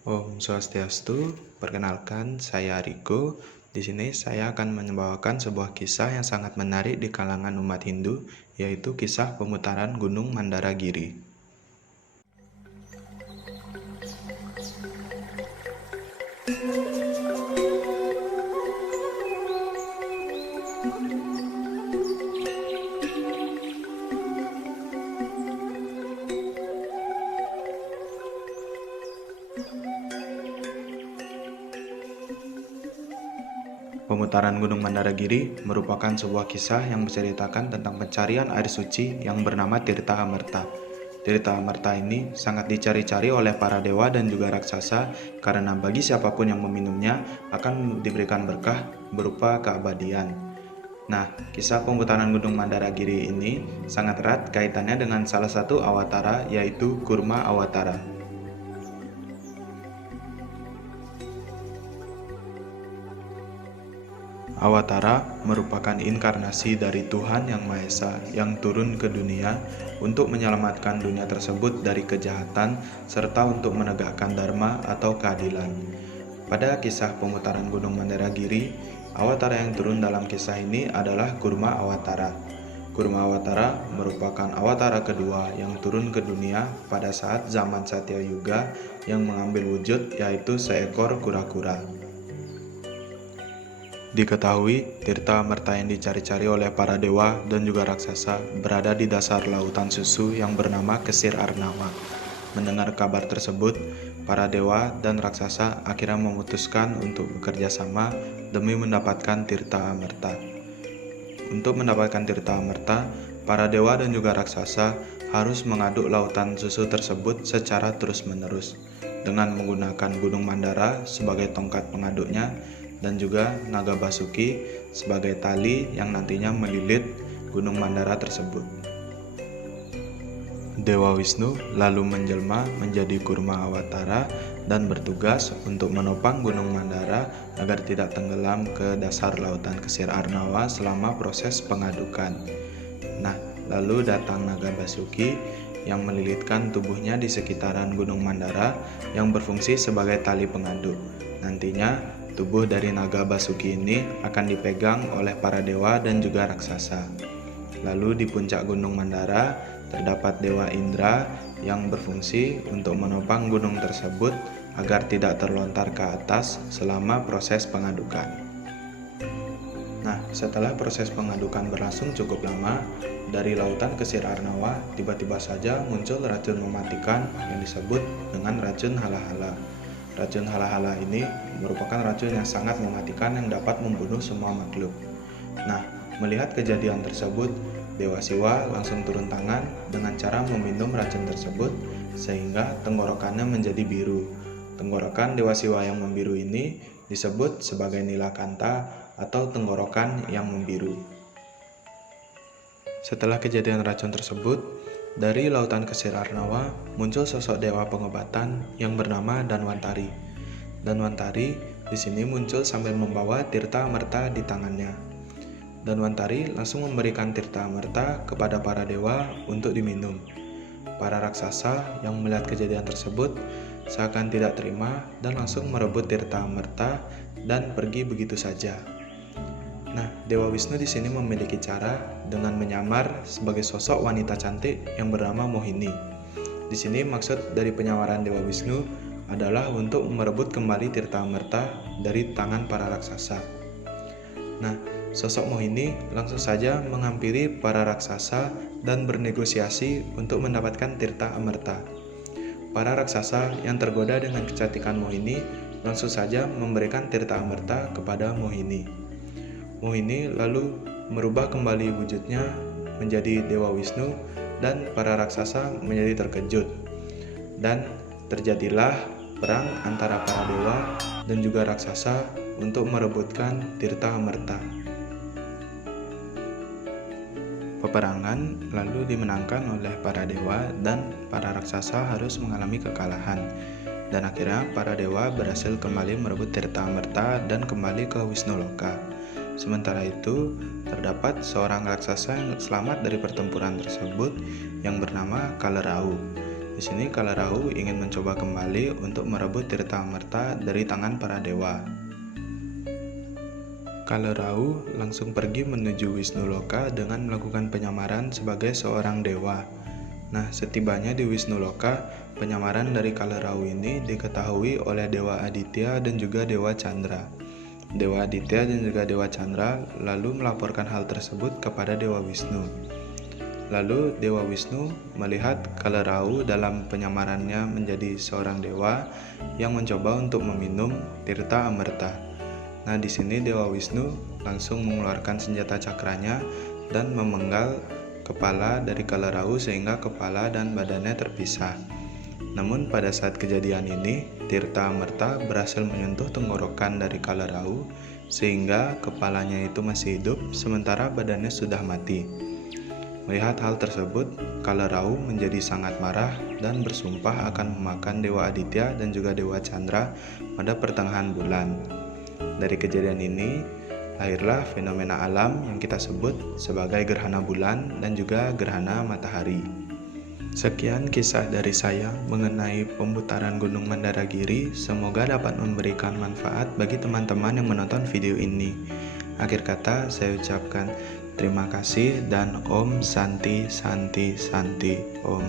Om Swastiastu, perkenalkan saya Riko. Di sini saya akan membawakan sebuah kisah yang sangat menarik di kalangan umat Hindu, yaitu kisah pemutaran Gunung Mandaragiri. Pemutaran Gunung Mandaragiri merupakan sebuah kisah yang menceritakan tentang pencarian air suci yang bernama Tirta Amerta. Tirta Amerta ini sangat dicari-cari oleh para dewa dan juga raksasa karena bagi siapapun yang meminumnya akan diberikan berkah berupa keabadian. Nah, kisah pemutaran Gunung Mandaragiri ini sangat erat kaitannya dengan salah satu awatara, yaitu Kurma Awatara. Awatara merupakan inkarnasi dari Tuhan Yang Maha Esa yang turun ke dunia untuk menyelamatkan dunia tersebut dari kejahatan serta untuk menegakkan dharma atau keadilan. Pada kisah pemutaran Gunung Mandaragiri, awatara yang turun dalam kisah ini adalah Kurma Awatara. Kurma Awatara merupakan awatara kedua yang turun ke dunia pada saat zaman Satya Yuga yang mengambil wujud yaitu seekor kura-kura. Diketahui, Tirta Amerta yang dicari-cari oleh para dewa dan juga raksasa berada di dasar lautan susu yang bernama Kesir Arnawa. Mendengar kabar tersebut, para dewa dan raksasa akhirnya memutuskan untuk bekerja sama demi mendapatkan Tirta Amerta. Untuk mendapatkan Tirta Amerta, para dewa dan juga raksasa harus mengaduk lautan susu tersebut secara terus-menerus dengan menggunakan Gunung Mandara sebagai tongkat pengaduknya dan juga naga Basuki sebagai tali yang nantinya melilit Gunung Mandara tersebut. Dewa Wisnu lalu menjelma menjadi Kurma Awatara dan bertugas untuk menopang Gunung Mandara agar tidak tenggelam ke dasar lautan Kesir Arnawa selama proses pengadukan. Nah, lalu datang naga Basuki yang melilitkan tubuhnya di sekitaran Gunung Mandara yang berfungsi sebagai tali pengaduk. Nantinya tubuh dari naga Basuki ini akan dipegang oleh para dewa dan juga raksasa. Lalu di puncak Gunung Mandara terdapat Dewa Indra yang berfungsi untuk menopang gunung tersebut agar tidak terlontar ke atas selama proses pengadukan. Nah, setelah proses pengadukan berlangsung cukup lama, dari lautan Kesir Arnawa tiba-tiba saja muncul racun mematikan yang disebut dengan racun hala-hala. Racun hala-hala ini merupakan racun yang sangat mematikan yang dapat membunuh semua makhluk. Nah, melihat kejadian tersebut, Dewa Siwa langsung turun tangan dengan cara meminum racun tersebut sehingga tenggorokannya menjadi biru. Tenggorokan Dewa Siwa yang membiru ini disebut sebagai Nilakanta atau tenggorokan yang membiru. Setelah kejadian racun tersebut, dari lautan Kesir Arnawa muncul sosok dewa pengobatan yang bernama Danwantari. Danwantari di sini muncul sambil membawa Tirta Amerta di tangannya. Danwantari langsung memberikan Tirta Amerta kepada para dewa untuk diminum. Para raksasa yang melihat kejadian tersebut seakan tidak terima dan langsung merebut Tirta Amerta dan pergi begitu saja. Nah, Dewa Wisnu di sini memiliki cara dengan menyamar sebagai sosok wanita cantik yang bernama Mohini. Di sini maksud dari penyamaran Dewa Wisnu adalah untuk merebut kembali Tirta Amerta dari tangan para raksasa. Nah, sosok Mohini langsung saja menghampiri para raksasa dan bernegosiasi untuk mendapatkan Tirta Amerta. Para raksasa yang tergoda dengan kecantikan Mohini langsung saja memberikan Tirta Amerta kepada Mohini. Mohini lalu merubah kembali wujudnya menjadi Dewa Wisnu dan para raksasa menjadi terkejut. Dan terjadilah perang antara para dewa dan juga raksasa untuk merebutkan Tirta Amerta. Peperangan lalu dimenangkan oleh para dewa dan para raksasa harus mengalami kekalahan. Dan akhirnya para dewa berhasil kembali merebut Tirta Amerta dan kembali ke Wisnu Loka. Sementara itu, terdapat seorang raksasa yang selamat dari pertempuran tersebut yang bernama Kalerau. Di Di sini Kalerahu ingin mencoba kembali untuk merebut Tirta Amerta dari tangan para dewa. Kalerahu langsung pergi menuju Wisnu Loka dengan melakukan penyamaran sebagai seorang dewa. Nah, setibanya di Wisnu Loka, penyamaran dari Kalerahu ini diketahui oleh Dewa Aditya dan juga Dewa Chandra. Dewa Aditya dan juga Dewa Chandra lalu melaporkan hal tersebut kepada Dewa Wisnu. Lalu Dewa Wisnu melihat Kalerahu dalam penyamarannya menjadi seorang dewa yang mencoba untuk meminum Tirta Amerta. Nah, di sini Dewa Wisnu langsung mengeluarkan senjata cakranya dan memenggal kepala dari Kalerahu sehingga kepala dan badannya terpisah. Namun pada saat kejadian ini, Tirta Amerta berhasil menyentuh tenggorokan dari Kalerahu sehingga kepalanya itu masih hidup sementara badannya sudah mati. Melihat hal tersebut, Kalerahu menjadi sangat marah dan bersumpah akan memakan Dewa Aditya dan juga Dewa Chandra pada pertengahan bulan. Dari kejadian ini, lahirlah fenomena alam yang kita sebut sebagai gerhana bulan dan juga gerhana matahari. Sekian kisah dari saya mengenai pemutaran Gunung Mandaragiri. Semoga dapat memberikan manfaat bagi teman-teman yang menonton video ini. Akhir kata, saya ucapkan terima kasih dan Om Santi Santi Santi Om.